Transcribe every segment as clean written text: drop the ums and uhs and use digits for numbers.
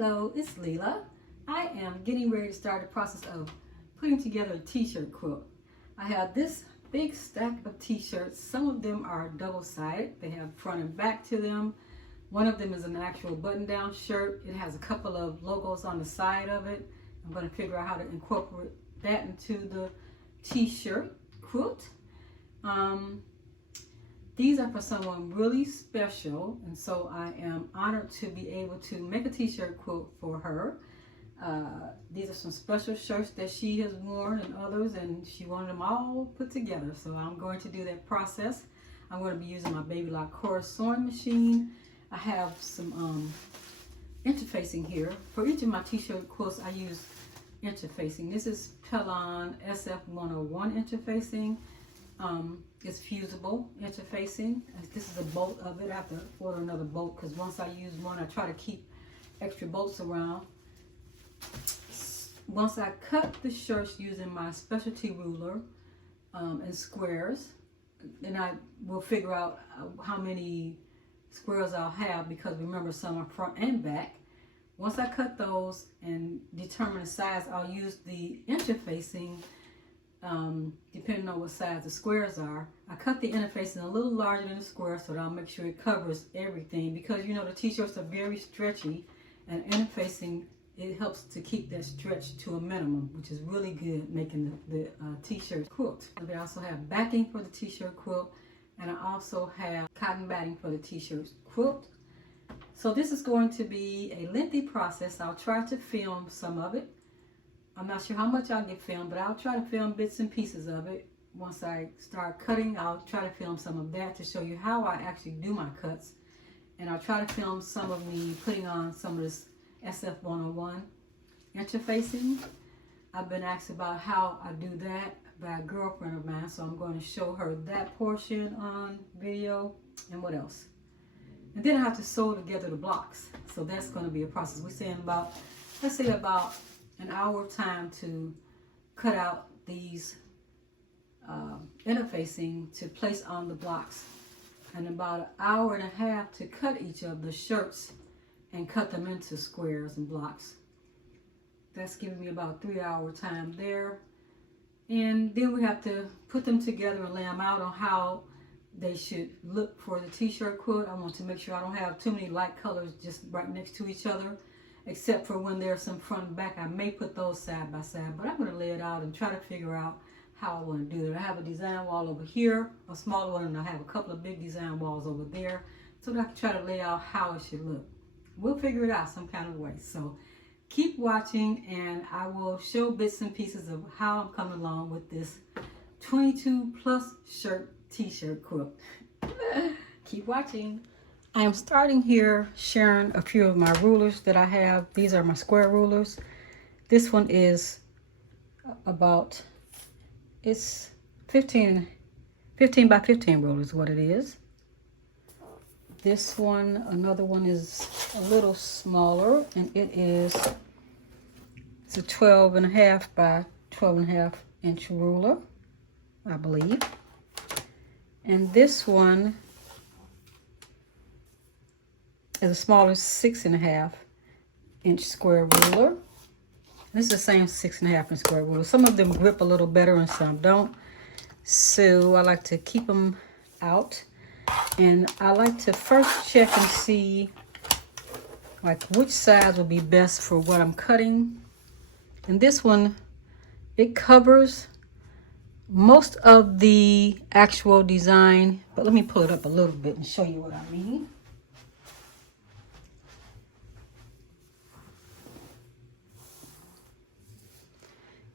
Hello, it's Leela. I am getting ready to start the process of putting together a t-shirt quilt. I have this big stack of t-shirts. Some of them are double-sided. They have front and back to them. One of them is an actual button-down shirt. It has a couple of logos on the side of it. I'm going to figure out how to incorporate that into the t-shirt quilt. These are for someone really special, and so I am honored to be able to make a t-shirt quilt for her. These are some special shirts that she has worn and others, and she wanted them all put together. So I'm going to do that process. I'm going to be using my Baby Lock core sewing machine. I have some interfacing here. For each of my t-shirt quilts, I use interfacing. This is Pelon SF101 interfacing. It's fusible interfacing. This is a bolt of it. I have to order another bolt because once I use one, I try to keep extra bolts around. Once I cut the shirts using my specialty ruler in squares, then I will figure out how many squares I'll have, because remember, some are front and back. Once I cut those and determine the size, I'll use the interfacing depending on what size the squares are. I cut the interfacing a little larger than the square so that I'll make sure it covers everything, because you know the t-shirts are very stretchy, and interfacing, it helps to keep that stretch to a minimum, which is really good making the t-shirt quilt. They also have backing for the t-shirt quilt, and I also have cotton batting for the t-shirt quilt. So this is going to be a lengthy process. I'll try to film some of it. I'm not sure how much I'll get filmed, but I'll try to film bits and pieces of it. Once I start cutting, I'll try to film some of that to show you how I actually do my cuts. And I'll try to film some of me putting on some of this SF101 interfacing. I've been asked about how I do that by a girlfriend of mine, so I'm going to show her that portion on video. And what else? And then I have to sew together the blocks. So that's going to be a process. We're saying about, let's say about an hour of time to cut out these interfacing to place on the blocks, and about an hour and a half to cut each of the shirts and cut them into squares and blocks. That's giving me about 3 hour time there. And then we have to put them together and lay them out on how they should look for the t-shirt quilt. I want to make sure I don't have too many light colors just right next to each other, except for when there's some front and back. I may put those side by side, but I'm going to lay it out and try to figure out how I want to do it. I have a design wall over here, a smaller one, and I have a couple of big design walls over there, so that I can try to lay out how it should look. We'll figure it out some kind of way. So keep watching, and I will show bits and pieces of how I'm coming along with this 22 plus shirt t-shirt quilt. Keep watching. I am starting here sharing a few of my rulers that I have. These are my square rulers. This one is about, it's 15 by 15 rulers is what it is. This one, another one is a little smaller, and it's a 12.5 by 12.5 inch ruler, I believe. And this one is a smaller 6.5 inch square ruler. This is the same 6.5 inch square ruler. Some of them grip a little better and some don't. So I like to keep them out. And I like to first check and see like which size will be best for what I'm cutting. And this one, it covers most of the actual design, but let me pull it up a little bit and show you what I mean.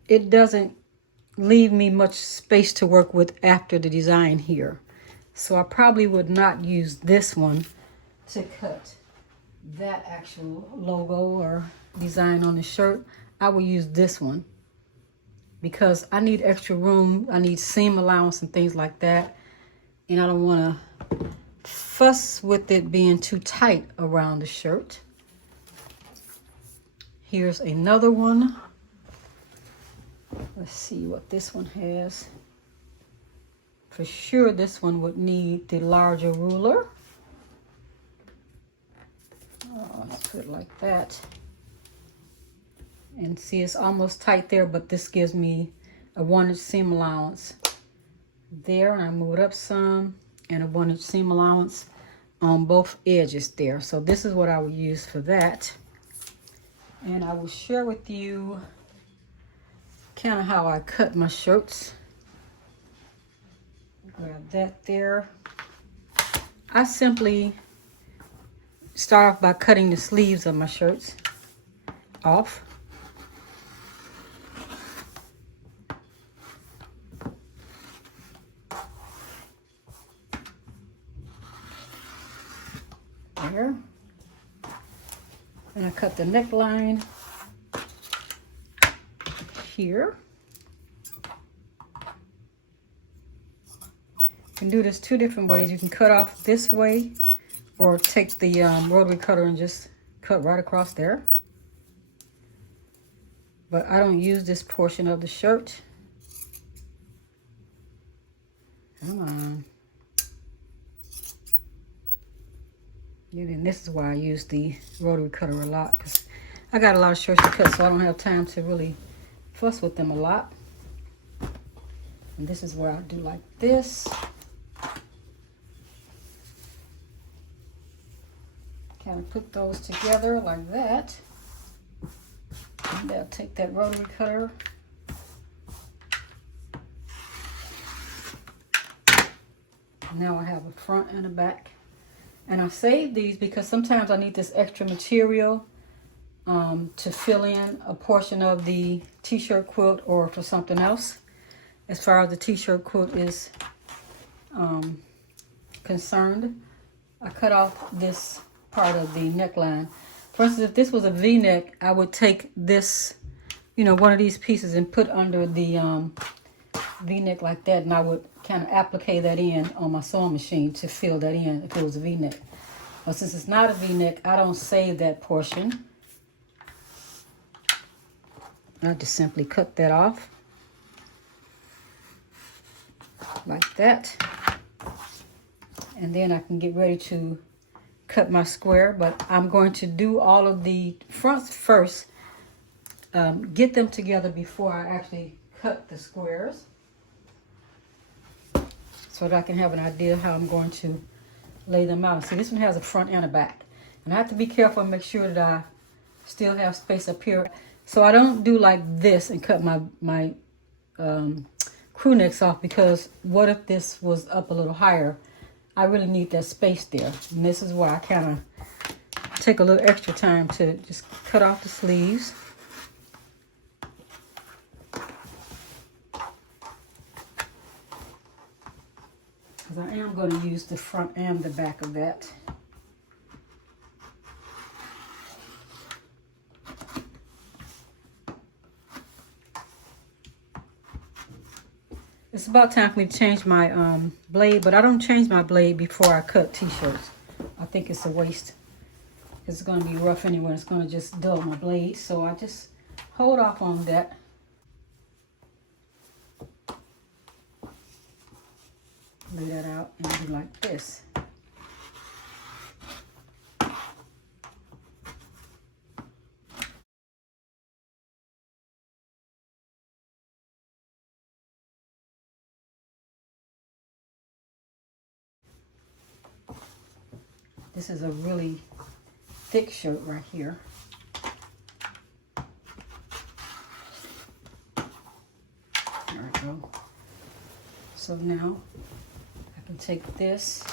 It doesn't leave me much space to work with after the design here. So I probably would not use this one to cut that actual logo or design on the shirt. I will use this one because I need extra room. I need seam allowance and things like that. And I don't want to fuss with it being too tight around the shirt. Here's another one. Let's see what this one has. For sure, this one would need the larger ruler. Let's put it like that. And see, it's almost tight there, but this gives me a 1-inch seam allowance there. And I move it up some, and a 1-inch seam allowance on both edges there. So this is what I would use for that. And I will share with you kind of how I cut my shirts. Grab that there. I simply start off by cutting the sleeves of my shirts off. There. And I cut the neckline here. You can do this 2 different ways. You can cut off this way, or take the rotary cutter and just cut right across there. But I don't use this portion of the shirt. Come on. And this is why I use the rotary cutter a lot, because I got a lot of shirts to cut, so I don't have time to really fuss with them a lot. And this is where I do like this. Kind of put those together like that. And I'll take that rotary cutter. Now I have a front and a back. And I save these because sometimes I need this extra material to fill in a portion of the t-shirt quilt or for something else. As far as the t-shirt quilt is concerned, I cut off this part of the neckline. For instance, if this was a V-neck, I would take this, you know, one of these pieces and put under the V-neck like that, and I would kind of apply that in on my sewing machine to fill that in if it was a V-neck. But since it's not a V-neck, I don't save that portion. I just simply cut that off like that. And then I can get ready to cut my square, but I'm going to do all of the fronts first, get them together before I actually cut the squares, so that I can have an idea how I'm going to lay them out. See, this one has a front and a back, and I have to be careful and make sure that I still have space up here, so I don't do like this and cut my crew necks off, because what if this was up a little higher? I really need that space there, and this is why I kind of take a little extra time to just cut off the sleeves. Because I am going to use the front and the back of that. It's about time for me to change my blade, but I don't change my blade before I cut t-shirts. I think it's a waste. It's going to be rough anyway. It's going to just dull my blade, so I just hold off on that. Lay that out and do like this. This is a really thick shirt right here. There we go. So now I can take this,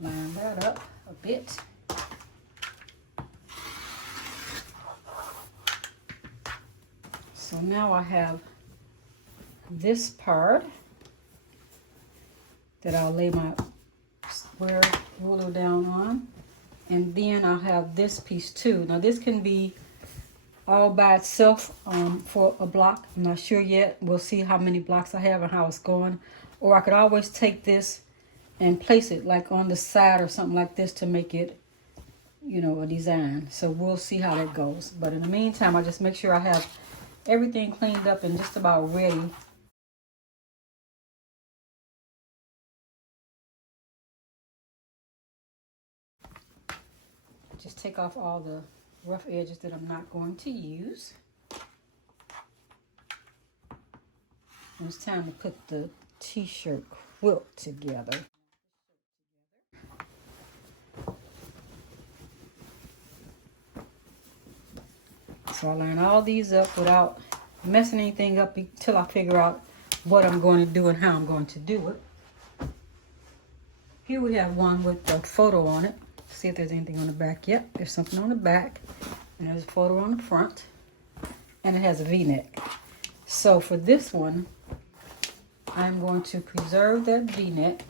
line that up a bit. So now I have this part that I'll lay my square ruler down on, and then I'll have this piece too. Now this can be all by itself for a block. I'm not sure yet. We'll see how many blocks I have and how it's going. Or I could always take this and place it like on the side or something like this to make it, you know, a design. So we'll see how that goes. But in the meantime, I just make sure I have everything cleaned up and just about ready Just take off all the rough edges that I'm not going to use. And it's time to put the t-shirt quilt together. So I line all these up without messing anything up until I figure out what I'm going to do and how I'm going to do it. Here we have one with a photo on it. See if there's anything on the back. Yep, there's something on the back. And there's a photo on the front. And it has a V-neck. So for this one, I'm going to preserve that V-neck.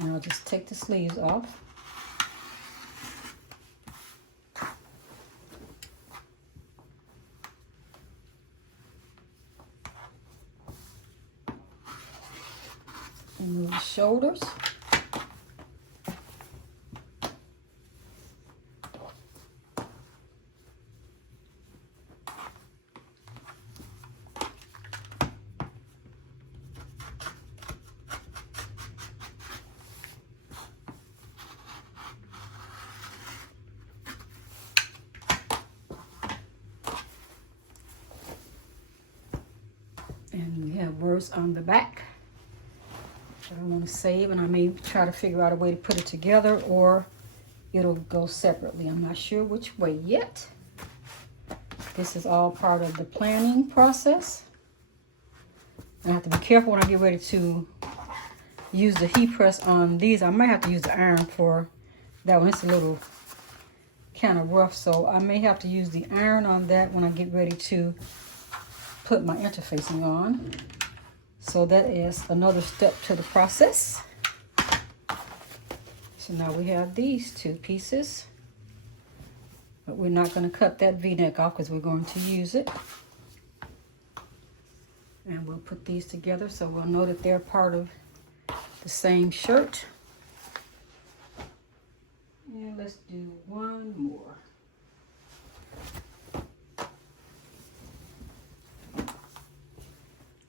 And I'll just take the sleeves off. And move the shoulders. And we have words on the back that I want to save, and I may try to figure out a way to put it together, or it'll go separately. I'm not sure which way yet. This is all part of the planning process. I have to be careful when I get ready to use the heat press on these. I might have to use the iron for that one. It's a little kind of rough, so I may have to use the iron on that when I get ready to put my interfacing on. So that is another step to the process. So now we have these two pieces, but we're not going to cut that V-neck off because we're going to use it. And we'll put these together so we'll know that they're part of the same shirt. And let's do one more.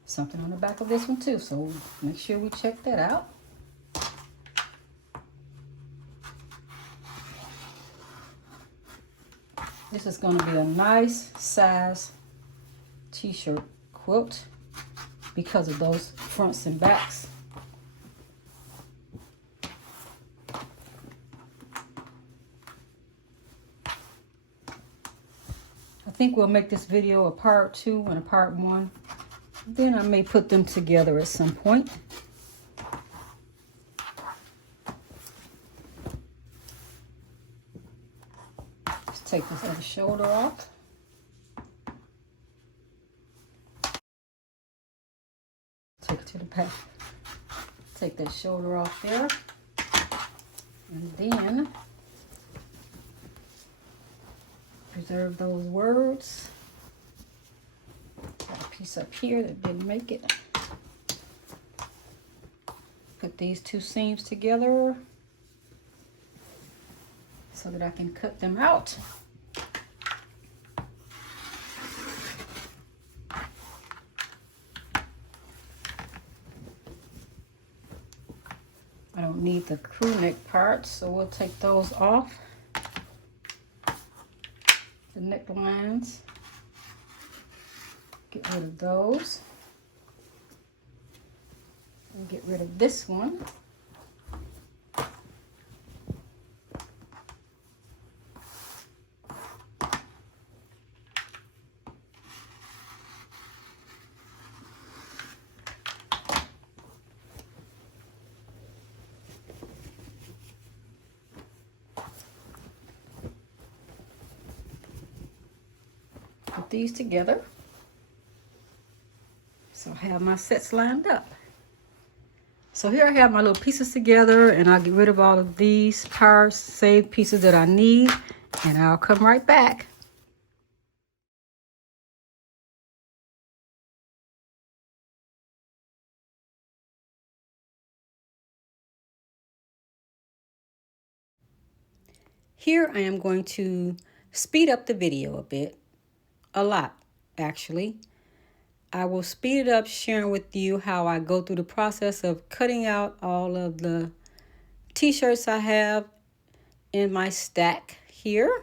Something on the back of this one too, so make sure we check that out. This is going to be a nice size t-shirt quilt because of those fronts and backs. I think we'll make this video a part 2 and a part 1. Then I may put them together at some point. Let's take this other shoulder off. Take it to the back. Take that shoulder off there. And then preserve those words. Got a piece up here that didn't make it. Put these two seams together so that I can cut them out. I don't need the crew neck parts, so we'll take those off. The necklines. Get rid of those. And get rid of this one. Put these together. So I have my sets lined up. So here I have my little pieces together, and I'll get rid of all of these parts, save pieces that I need, and I'll come right back. Here I am going to speed up the video a bit, a lot actually. I will speed it up sharing with you how I go through the process of cutting out all of the t-shirts I have in my stack here,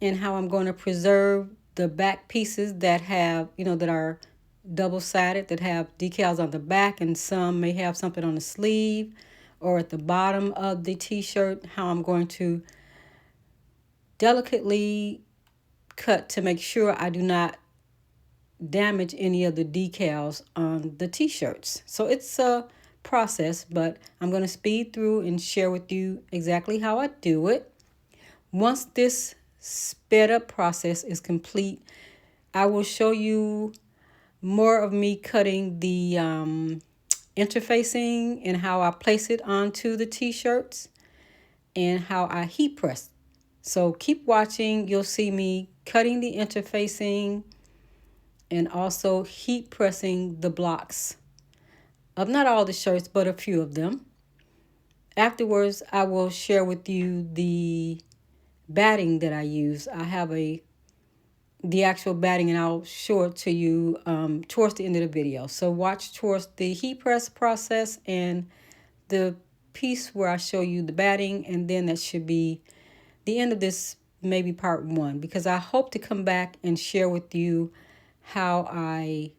and how I'm going to preserve the back pieces that have, that are double-sided, that have decals on the back, and some may have something on the sleeve or at the bottom of the t-shirt, how I'm going to delicately cut to make sure I do not damage any of the decals on the t-shirts. So it's a process, but I'm going to speed through and share with you exactly how I do it. Once this sped up process is complete, I will show you more of me cutting the interfacing and how I place it onto the t-shirts and how I heat press. So keep watching. You'll see me cutting the interfacing and also heat pressing the blocks of not all the shirts, but a few of them. Afterwards, I will share with you the batting that I use. I have the actual batting, and I'll show it to you towards the end of the video. So watch towards the heat press process and the piece where I show you the batting, and then that should be the end of this, maybe part 1, because I hope to come back and share with you how I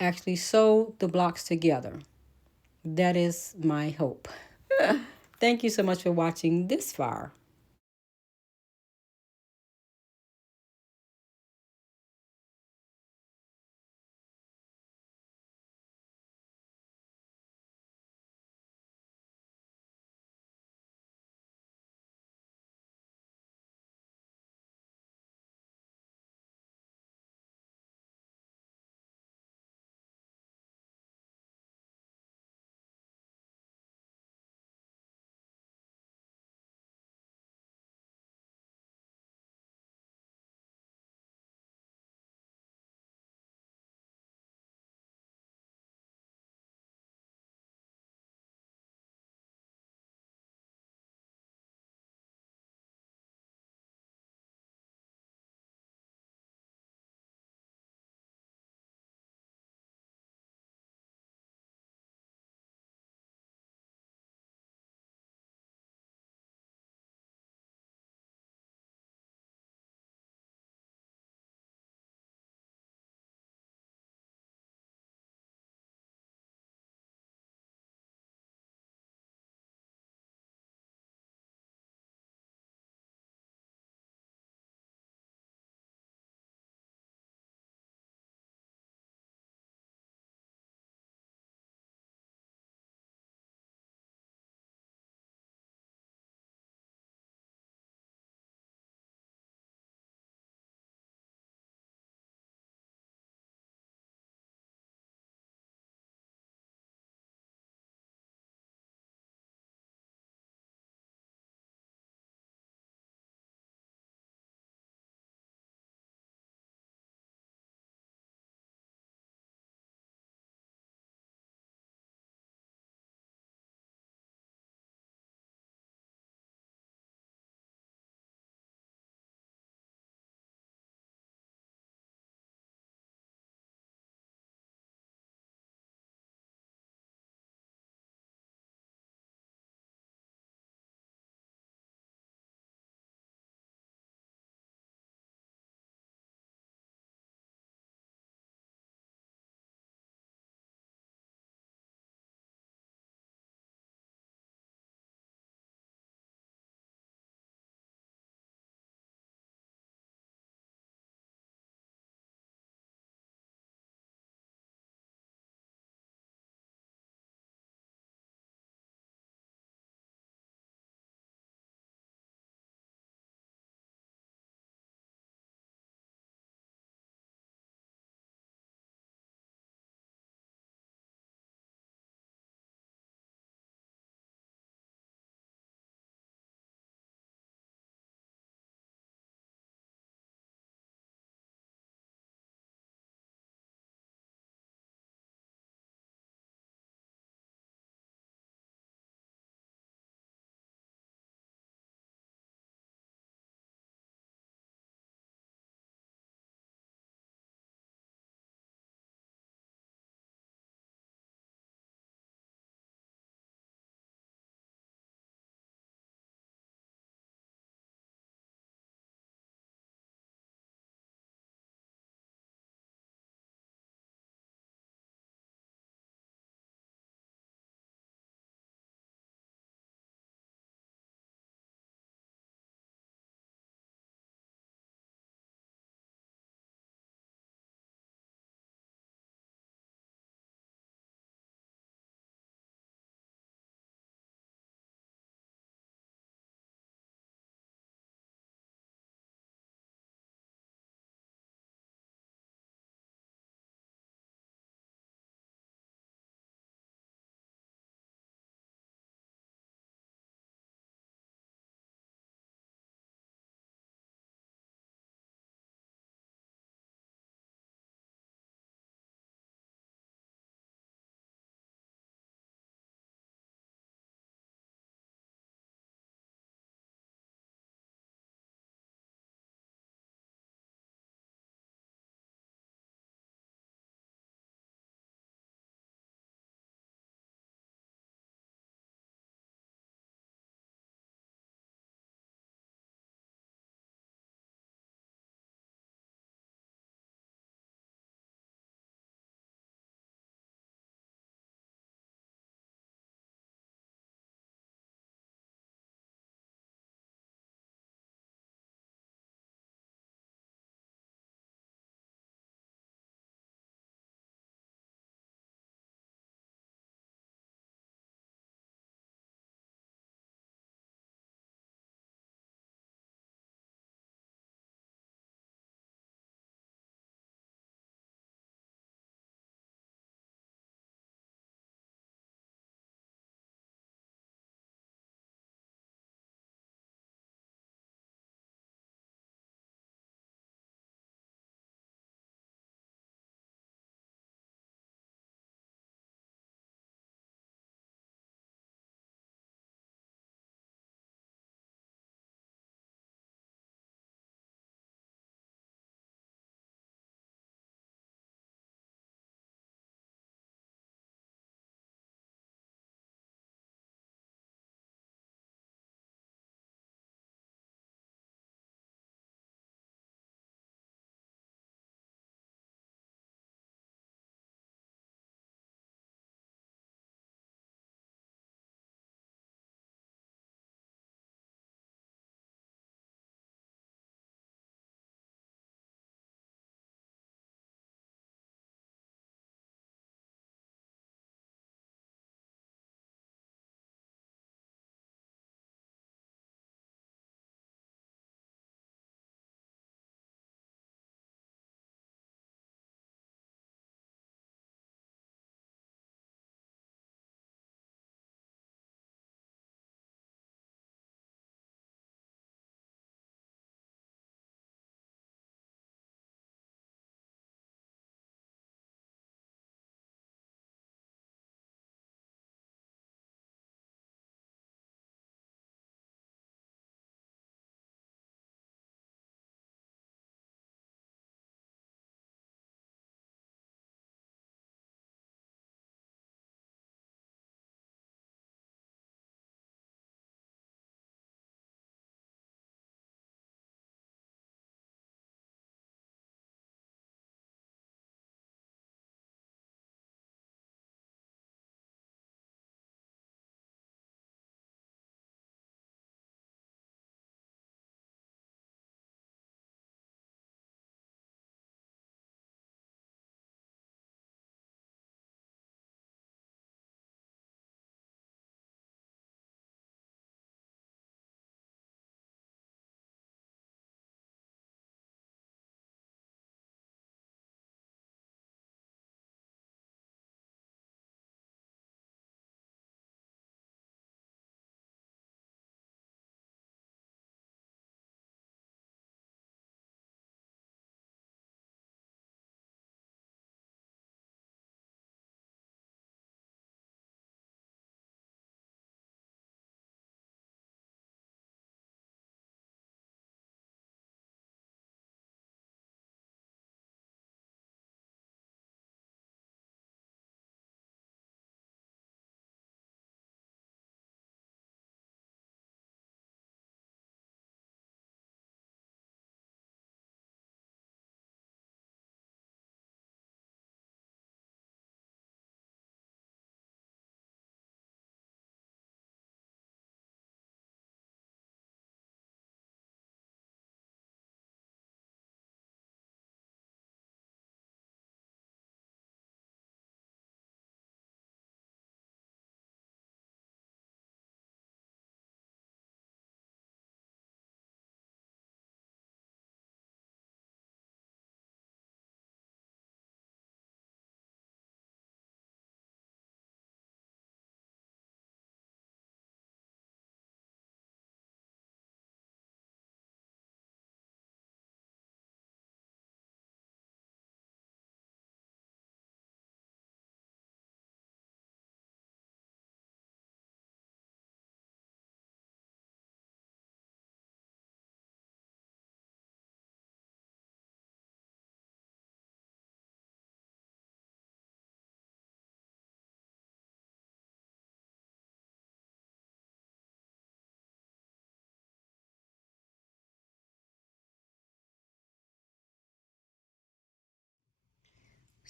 actually sew the blocks together. That is my hope. Thank you so much for watching this far.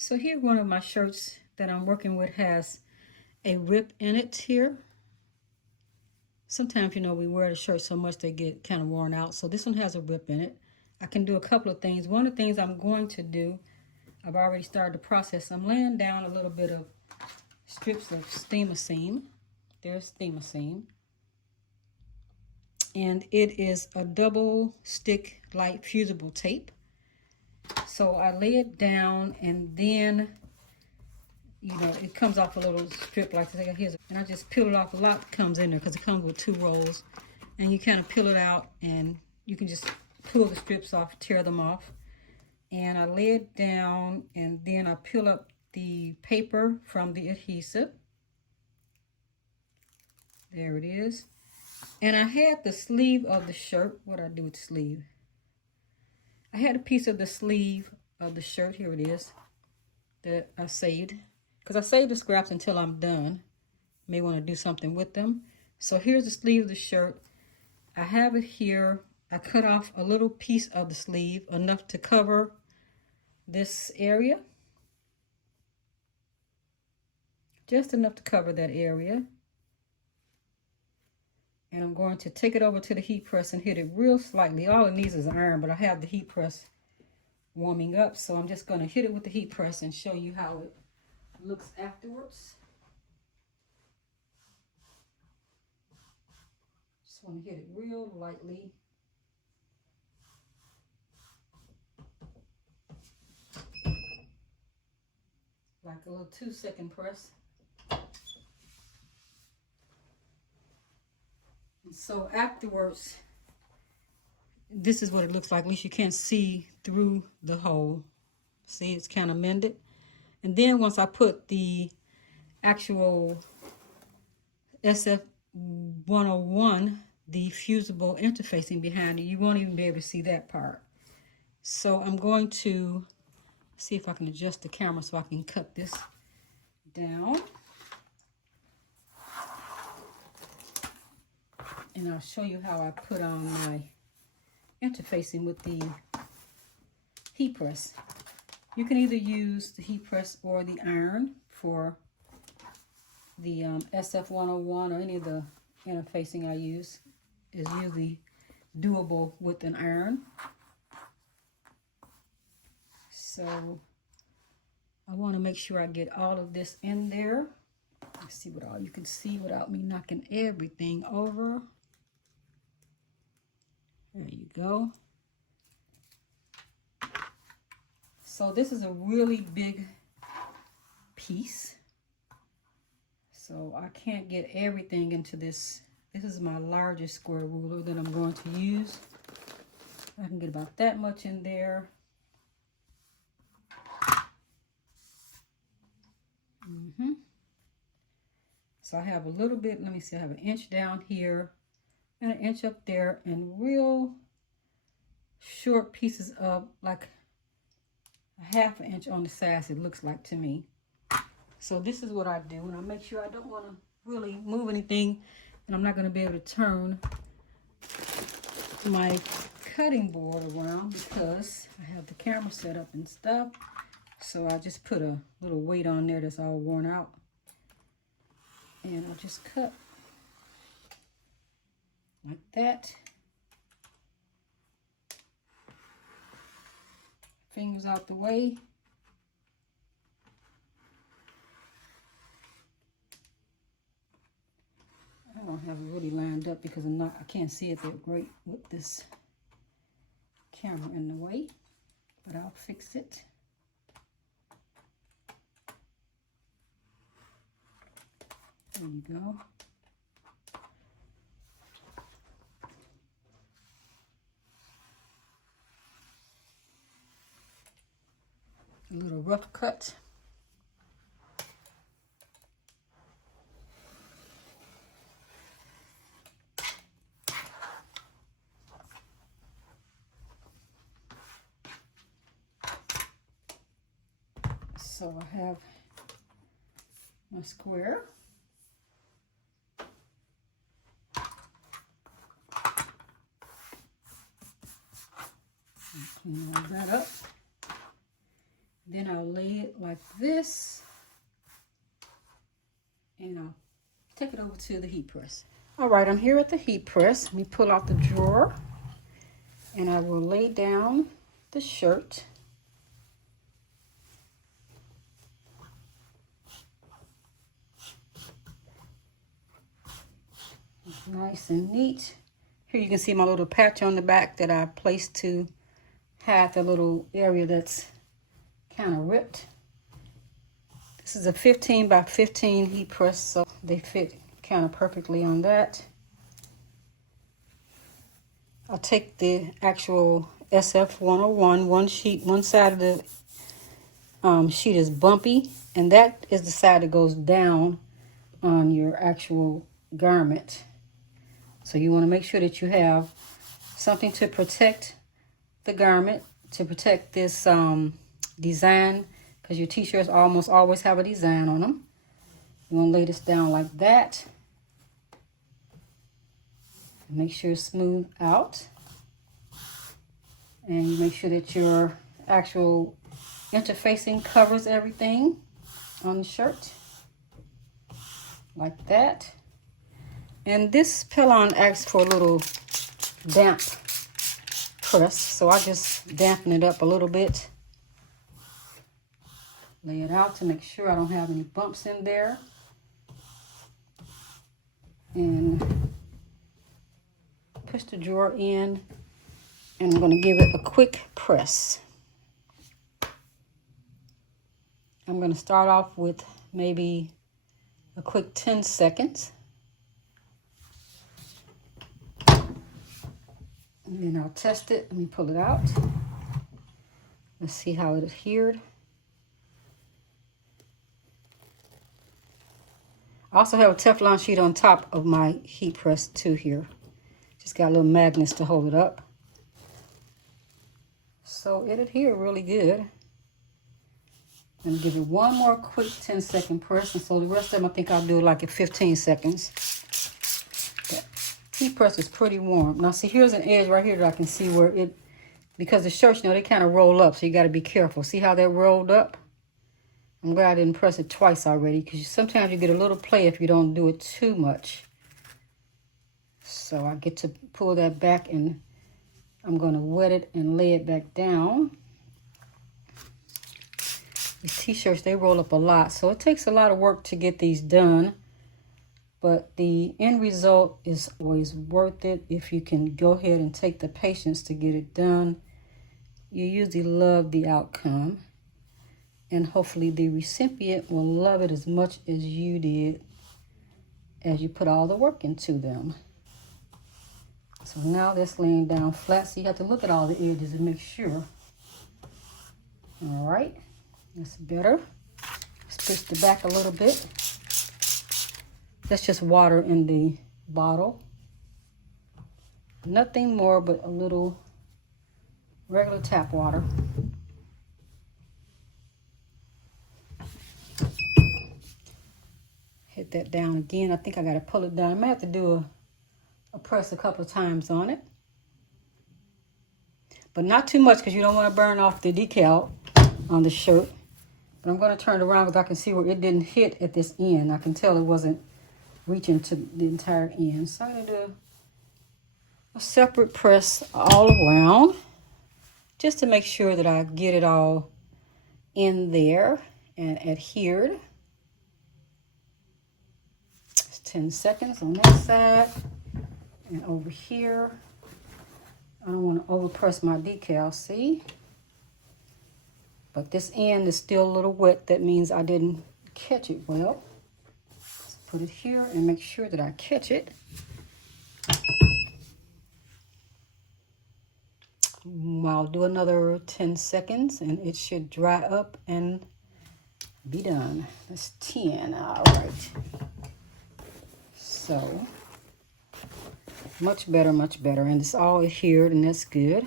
So here one of my shirts that I'm working with has a rip in it here. Sometimes, you know, we wear the shirt so much they get kind of worn out. So this one has a rip in it. I can do a couple of things. One of the things I'm going to do, I've already started the process. I'm laying down a little bit of strips of steamer seam. There's steamer seam. And it is a double stick light fusible tape. So I lay it down, and then, you know, it comes off a little strip like this. And I just peel it off. A lot comes in there because it comes with 2 rolls. And you kind of peel it out, and you can just pull the strips off, tear them off. And I lay it down, and then I peel up the paper from the adhesive. There it is. And I had the sleeve of the shirt. What did I do with the sleeve? I had a piece of the sleeve of the shirt. Here it is. That I saved. Because I saved the scraps until I'm done. May want to do something with them. So here's the sleeve of the shirt. I have it here. I cut off a little piece of the sleeve, enough to cover this area. Just enough to cover that area. And I'm going to take it over to the heat press and hit it real slightly. All it needs is iron, but I have the heat press warming up. So I'm just going to hit it with the heat press and show you how it looks afterwards. Just want to hit it real lightly. Like a little 2-second press. So afterwards, this is what it looks like. At least you can't see through the hole. See, it's kind of mended. And then once I put the actual SF101, the fusible interfacing behind it, you won't even be able to see that part. So I'm going to see if I can adjust the camera so I can cut this down. And I'll show you how I put on my interfacing with the heat press. You can either use the heat press or the iron for the SF101, or any of the interfacing I use is usually doable with an iron. So I want to make sure I get all of this in there. Let's see what all you can see without me knocking everything over. There you go. So this is a really big piece. So I can't get everything into this. This is my largest square ruler that I'm going to use. I can get about that much in there. So I have a little bit, let me see, I have an inch down here and an inch up there, and real short pieces of like a 1/2 inch on the sides, it looks like to me. So this is what I do, and I make sure I don't want to really move anything, and I'm not going to be able to turn my cutting board around because I have the camera set up and stuff. So I just put a little weight on there that's all worn out, and I'll just cut like that. Fingers out the way. I don't have it really lined up because I can't see it that great with this camera in the way, but I'll fix it. There you go. A little rough cut. So I have my square. Clean all that up. Then I'll lay it like like this. And I'll take it over to the heat press. All right, I'm here at the heat press. Let me pull out the drawer and I will lay down the shirt. Nice and neat. Here you can see my little patch on the back that I placed to hide the little area that's kind of ripped. This is a 15 by 15 heat press, so they fit kind of perfectly on that. I'll take the actual SF101, one sheet, one side of the sheet is bumpy, and that is the side that goes down on your actual garment. So you want to make sure that you have something to protect the garment, to protect this design, because your t-shirts almost always have a design on them. You want to lay this down like that. Make sure it's smooth out. And you make sure that your actual interfacing covers everything on the shirt. Like that. And this pillow asks for a little damp press, so I just dampen it up a little bit. Lay it out to make sure I don't have any bumps in there. And push the drawer in, and I'm going to give it a quick press. I'm going to start off with maybe a quick 10 seconds. And then I'll test it. Let me pull it out. Let's see how it adhered. I also have a Teflon sheet on top of my heat press too here. Just got little magnets to hold it up. So it adhered really good. I'm gonna give it one more quick 10-second press, and so the rest of them I think I'll do like at 15 seconds. The heat press is pretty warm. Now see, here's an edge right here that I can see where it, because the shirts, you know, they kind of roll up, so you got to be careful. See how that rolled up? I'm glad I didn't press it twice already, because sometimes you get a little play if you don't do it too much. So I get to pull that back, and I'm going to wet it and lay it back down. These t-shirts, they roll up a lot, so it takes a lot of work to get these done. But the end result is always worth it if you can go ahead and take the patience to get it done. You usually love the outcome. And hopefully the recipient will love it as much as you did as you put all the work into them. So now that's laying down flat, so you have to look at all the edges and make sure. All right, that's better. Let's push the back a little bit. That's just water in the bottle. Nothing more but a little regular tap water. Hit that down again. I think I got to pull it down. I might have to do a press a couple of times on it. But not too much, because you don't want to burn off the decal on the shirt. But I'm going to turn it around because I can see where it didn't hit at this end. I can tell it wasn't reaching to the entire end. So I'm going to do a separate press all around, just to make sure that I get it all in there and adhered. 10 seconds on that side, and over here I don't want to over press my decal, see, but this end is still a little wet. That means I didn't catch it well. Let's put it here and make sure that I catch it. I'll do another 10 seconds and it should dry up and be done. That's 10. All right. So, much better, and it's all adhered, and that's good.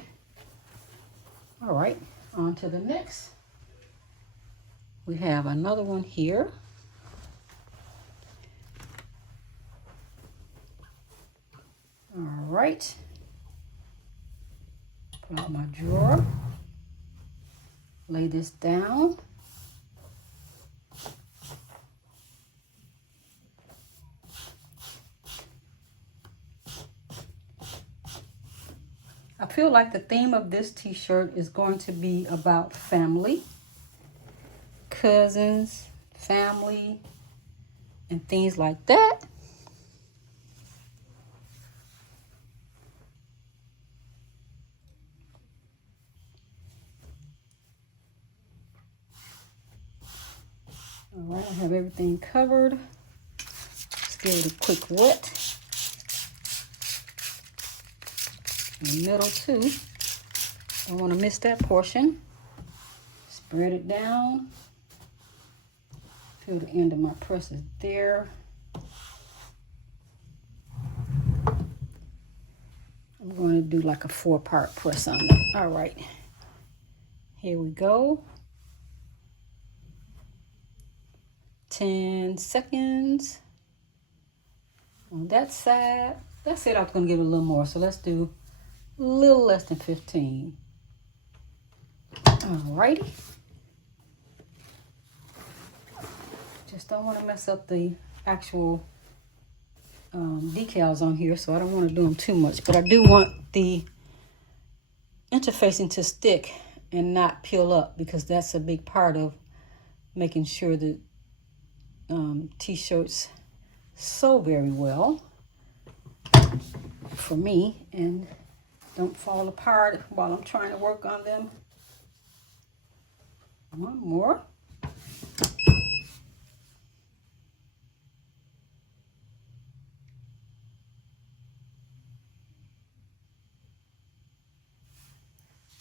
All right, on to the next. We have another one here. All right. Pull out my drawer. Lay this down. I feel like the theme of this t-shirt is going to be about family, cousins, family, and things like that. All right, I have everything covered. Let's give it a quick wet. In the middle too. Don't want to miss that portion. Spread it down. Feel the end of my press is there. I'm going to do like a 4-part press on it. All right. Here we go. 10 seconds on that side. That's it. I was going to give it a little more. So let's do a little less than 15. All righty. Just don't want to mess up the actual decals on here, so I don't want to do them too much. But I do want the interfacing to stick and not peel up, because that's a big part of making sure that t-shirts sew very well for me and don't fall apart while I'm trying to work on them. One more.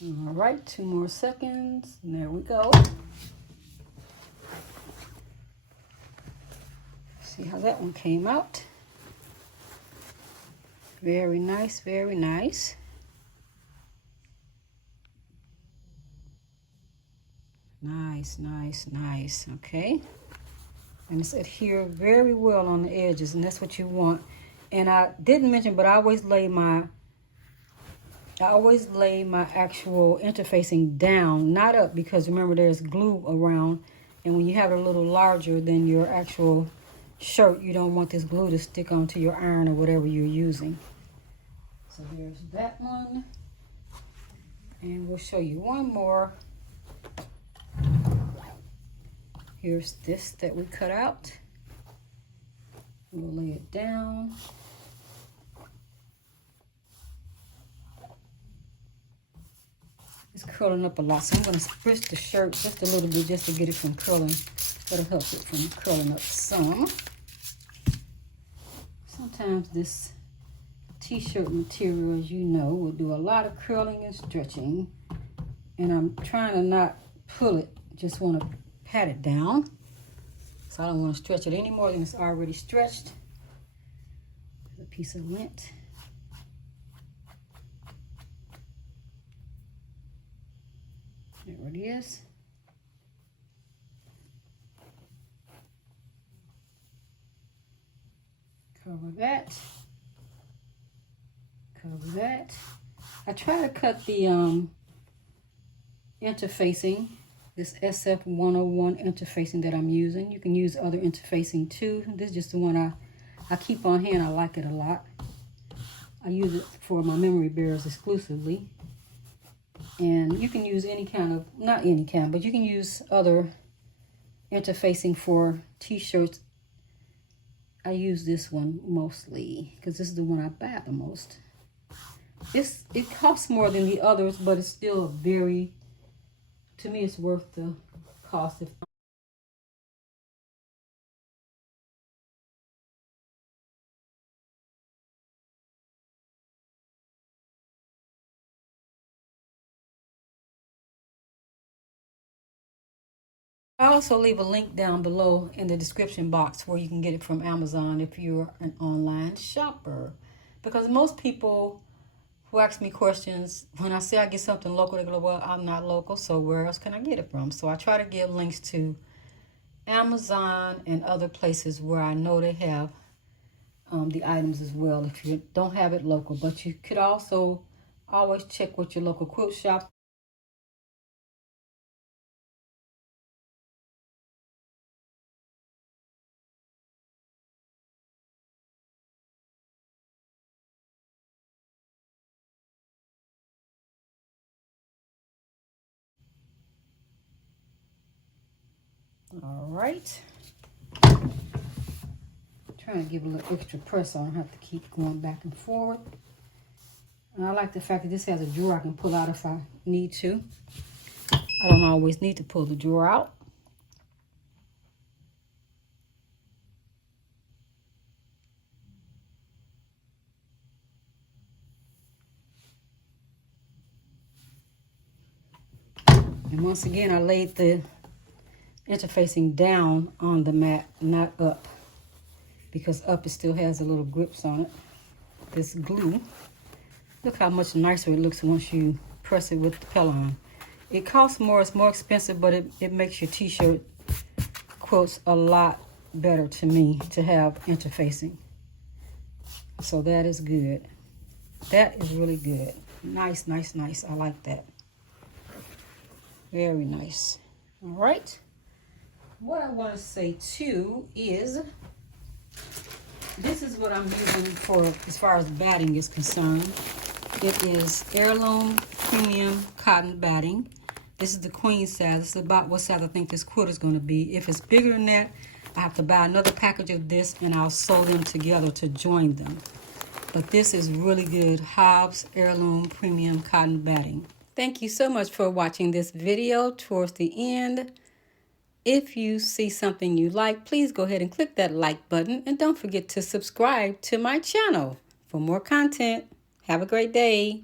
All right, 2 more seconds. And there we go. See how that one came out. Very nice, very nice. Nice, nice, nice. Okay. And it's adhered very well on the edges, and that's what you want. And I didn't mention, but I always lay my actual interfacing down, not up, because remember there's glue around, and when you have it a little larger than your actual shirt, you don't want this glue to stick onto your iron or whatever you're using. So there's that one, and we'll show you one more. Here's this that we cut out. We'll lay it down. It's curling up a lot, so I'm going to spritz the shirt just a little bit just to get it from curling. That'll help it from curling up some. Sometimes this t-shirt material, as you know, will do a lot of curling and stretching. And I'm trying to not pull it, just want to pat it down. So I don't want to stretch it any more than it's already stretched. A piece of lint. There it is. Cover that. Cover that. I try to cut the interfacing, this SF101 interfacing that I'm using. You can use other interfacing too. This is just the one I keep on hand. I like it a lot. I use it for my memory bearers exclusively. And you can use any kind of, not any kind, but you can use other interfacing for t-shirts. I use this one mostly because this is the one I buy the most. It costs more than the others, but it's still a very, to me, it's worth the cost. I also leave a link down below in the description box where you can get it from Amazon if you're an online shopper. Because most people who ask me questions, when I say I get something local, they go, well, I'm not local, so where else can I get it from? So I try to give links to Amazon and other places where I know they have the items as well if you don't have it local. But you could also always check with your local quilt shop. All right. Trying to give a little extra press on. I have to keep going back and forward. And I like the fact that this has a drawer I can pull out if I need to. I don't always need to pull the drawer out. And once again, I laid the interfacing down on the mat, not up, because up it still has a little grips on it. This glue, look how much nicer it looks once you press it with the Pellon. It costs more, it's more expensive, but it makes your t-shirt quilts a lot better to me to have interfacing. So that is good. That is really good. Nice, nice, nice. I like that. Very nice. All right. What I want to say too is this is what I'm using for as far as batting is concerned. It is heirloom premium cotton batting. This is the queen size. This is about what size I think this quilt is going to be. If it's bigger than that, I have to buy another package of this and I'll sew them together to join them. But this is really good. Hobbs Heirloom Premium Cotton Batting. Thank you so much for watching this video towards the end. If you see something you like, please go ahead and click that like button. And don't forget to subscribe to my channel for more content. Have a great day.